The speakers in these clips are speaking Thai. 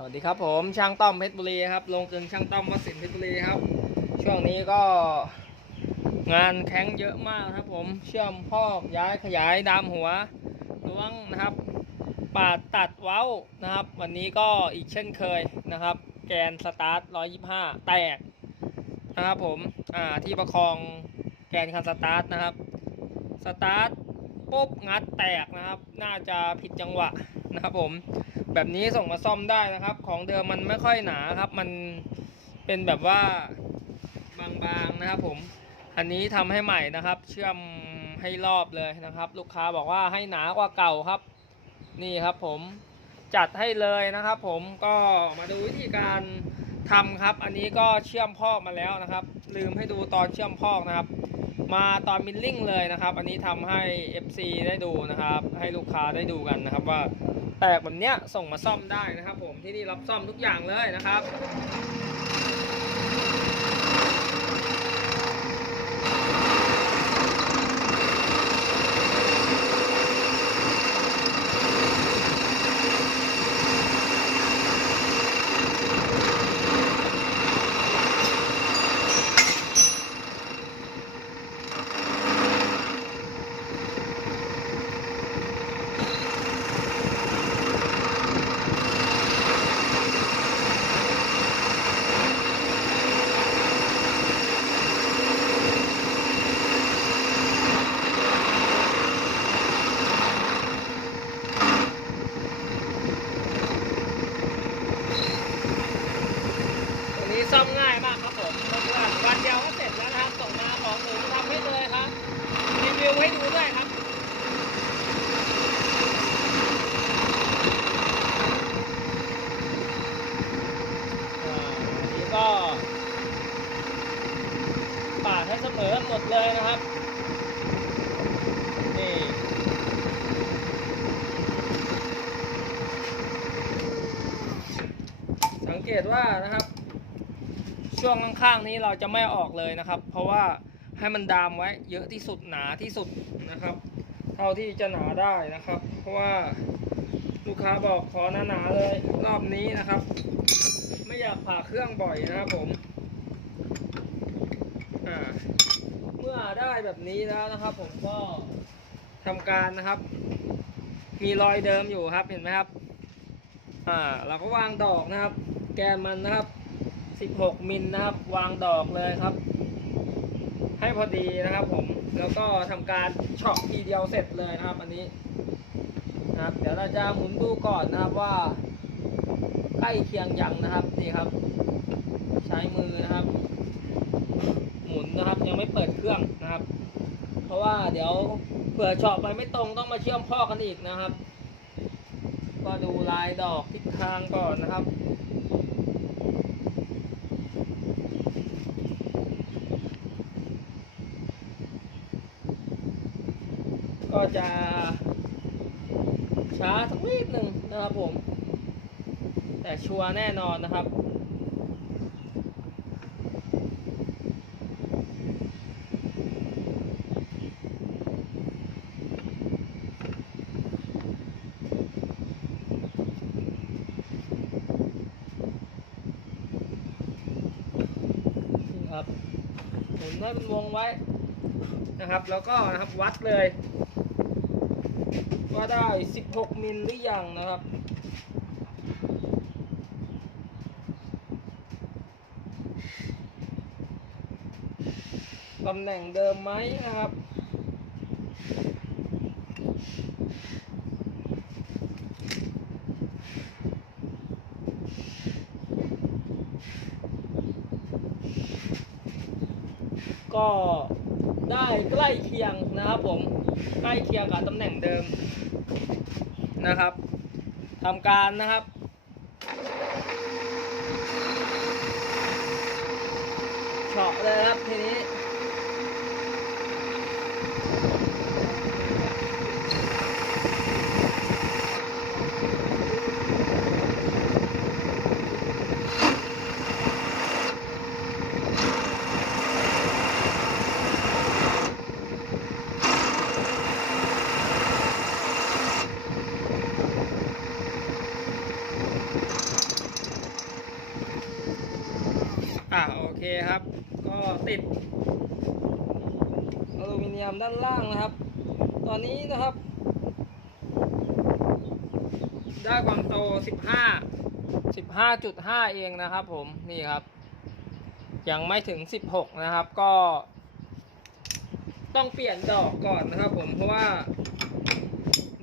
สวัสดีครับผมช่างต้อมเพชรบุรีครับลงกึงช่างต้อมวัดสินเพชรบุรีครับ ช่วงนี้ก็งานแข้งเยอะมากครับผมเชื่อมพอกย้ายขยายดามหัวล้วงนะครับปาดตัดเว้านะครับ วันนี้ก็อีกเช่นเคยนะครับ แกนสตาร์ท125 แตกนะครับผมอ่าที่ประคองแกนคันสตาร์ทนะครับสตาร์ท ปุ๊บงัดแตกนะครับ น่าจะผิดจังหวะนะครับผม แบบนี้ส่งมาซ่อมได้นะครับ ของเดิมมันไม่ค่อยหนาครับ มันเป็นแบบว่าบางๆนะครับ ผม อันนี้ทำให้ใหม่นะครับ เชื่อมให้รอบเลยนะครับ ลูกค้าบอกว่าให้หนากว่าเก่าครับ นี่ครับผมจัดให้เลยนะครับ ผมก็มาดูวิธีการทำครับ อันนี้ก็เชื่อมพอกมาแล้วนะครับ ลืมให้ดูตอนเชื่อมพอกนะครับ มาตอนมิลลิ่งเลยนะครับ อันนี้ทำให้ FC ได้ดูนะครับ ให้ลูกค้าได้ดูกันนะครับ ว่าแตกแบบเนี้ยส่งมาซ่อมได้นะครับ ผมที่นี่รับซ่อมทุกอย่างเลยนะครับ ซ่อมง่ายมากครับผมเพื่อนๆวันเดียวก็เสร็จแล้วนะครับ ส่งมาของถึงทำให้เลยครับ รีวิวให้ดูด้วยครับอันนี้ก็ปาดให้เสมอหมดเลยนะครับ นี่สังเกตว่านะครับ ช่วงข้างๆนี้เราจะไม่ออกเลยนะครับ เพราะว่าให้มันดามไว้เยอะที่สุดหนาที่สุดนะครับ เท่าที่จะหนาได้นะครับ เพราะว่าลูกค้าบอกขอหนาๆเลยรอบนี้นะครับ ไม่อยากผ่าเครื่องบ่อยนะครับผมเมื่อได้แบบนี้แล้วนะครับ ผมก็ทำการนะครับ มีรอยเดิมอยู่ครับเห็นไหมครับ อ่า เราก็วางดอกนะครับ แกนมันนะครับ 16 มิลนะครับ วางดอกเลยครับ ให้พอดีนะครับผมแล้วก็ทำการเฉาะทีเดียวเสร็จเลยนะครับ อันนี้นะครับ เดี๋ยวเราจะหมุนดูก่อนนะครับว่า ใกล้เคียงยังนะครับนี่ครับ ใช้มือนะครับ หมุนนะครับยังไม่เปิดเครื่องนะครับ เพราะว่าเดี๋ยวเผื่อเฉาะไปไม่ตรงต้องมาเชื่อมพ่อกันอีกนะครับ ก็ดูลายดอกทิศทางก่อนนะครับ ก็จะช้าสักนิดหนึ่งนะครับผม แต่ชัวร์แน่นอนนะครับครับหมุนให้เป็นวงไว้นะครับ แล้วก็นะครับวัดเลย ว่าได้ 16 มิลหรือยังนะครับ ตำแหน่งเดิมไหมนะครับก็ ได้ใกล้เคียงนะครับผมใกล้เคียงกับตำแหน่งเดิมนะครับทำการนะครับเฉาะเลยครับทีนี้ เคครับ ก็ติดอลูมิเนียมด้านล่างนะครับ ตอนนี้นะครับ ได้ความโต 15 15.5 เองนะครับผม นี่ครับ ยังไม่ถึง 16 นะครับ ก็ ต้องเปลี่ยนดอกก่อนนะครับผม เพราะว่า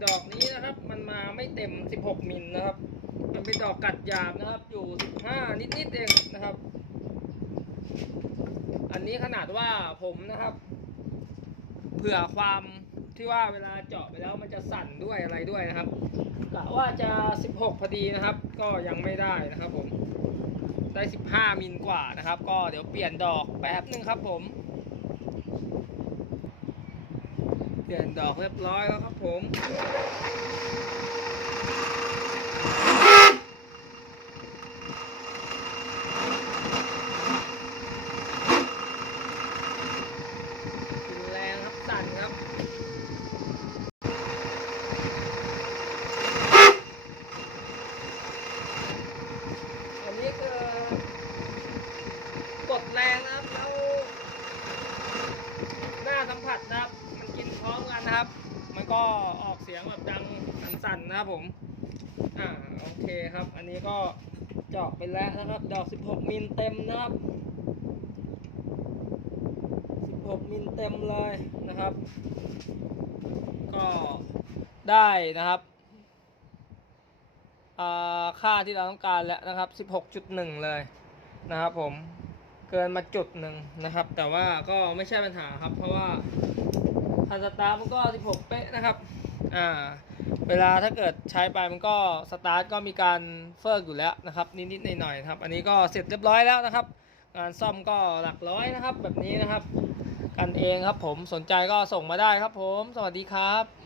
ดอกนี้นะครับ มันมาไม่เต็ม 16 มิลนะครับ มันเป็นดอกกัดหยาบนะครับ อยู่ 15 นิดๆเองนะครับ อันนี้ขนาดว่าผมนะครับ เผื่อความที่ว่าเวลาเจาะไปแล้วมันจะสั่นด้วยอะไรด้วยนะครับกะว่าจะ 16 พอดีนะครับ ก็ยังไม่ได้นะครับ ผม ได้ 15 มิลกว่านะครับ ก็เดี๋ยวเปลี่ยนดอกแป๊บนึงครับ ผม เปลี่ยนดอกเรียบร้อยแล้วครับ ผม กินแรงครับสั่นครับ อันนี้คือกดแรงนะครับแล้วหน้าสัมผัสนะครับ มันกินพร้อมกันนะครับ มันก็ออกเสียง แบบดังสั่นๆนะครับผม อ่าโอเคครับ อันนี้ก็เจาะไปแล้วนะครับ ดอก 16 มิลเต็มนะครับ 16 มิลเต็มเลยนะครับ ก็ได้นะครับอ่าค่าที่เราต้องการแล้วนะครับ 16.1 เลยนะครับผม เกินมาจุดหนึ่งนะครับ แต่ว่าก็ไม่ใช่ปัญหาครับ เพราะว่าคันสตาร์ทมันก็ 16 เป๊ะนะครับ อ่าเวลาถ้าเกิดใช้ไปมันก็สตาร์ทก็มีการเฟิร์กอยู่แล้วนะครับนิดๆหน่อยๆครับ อันนี้ก็เสร็จเรียบร้อยแล้วนะครับ งานซ่อมก็หลักร้อยนะครับ แบบนี้นะครับ กันเองครับผมสนใจก็ส่งมาได้ครับผม สวัสดีครับ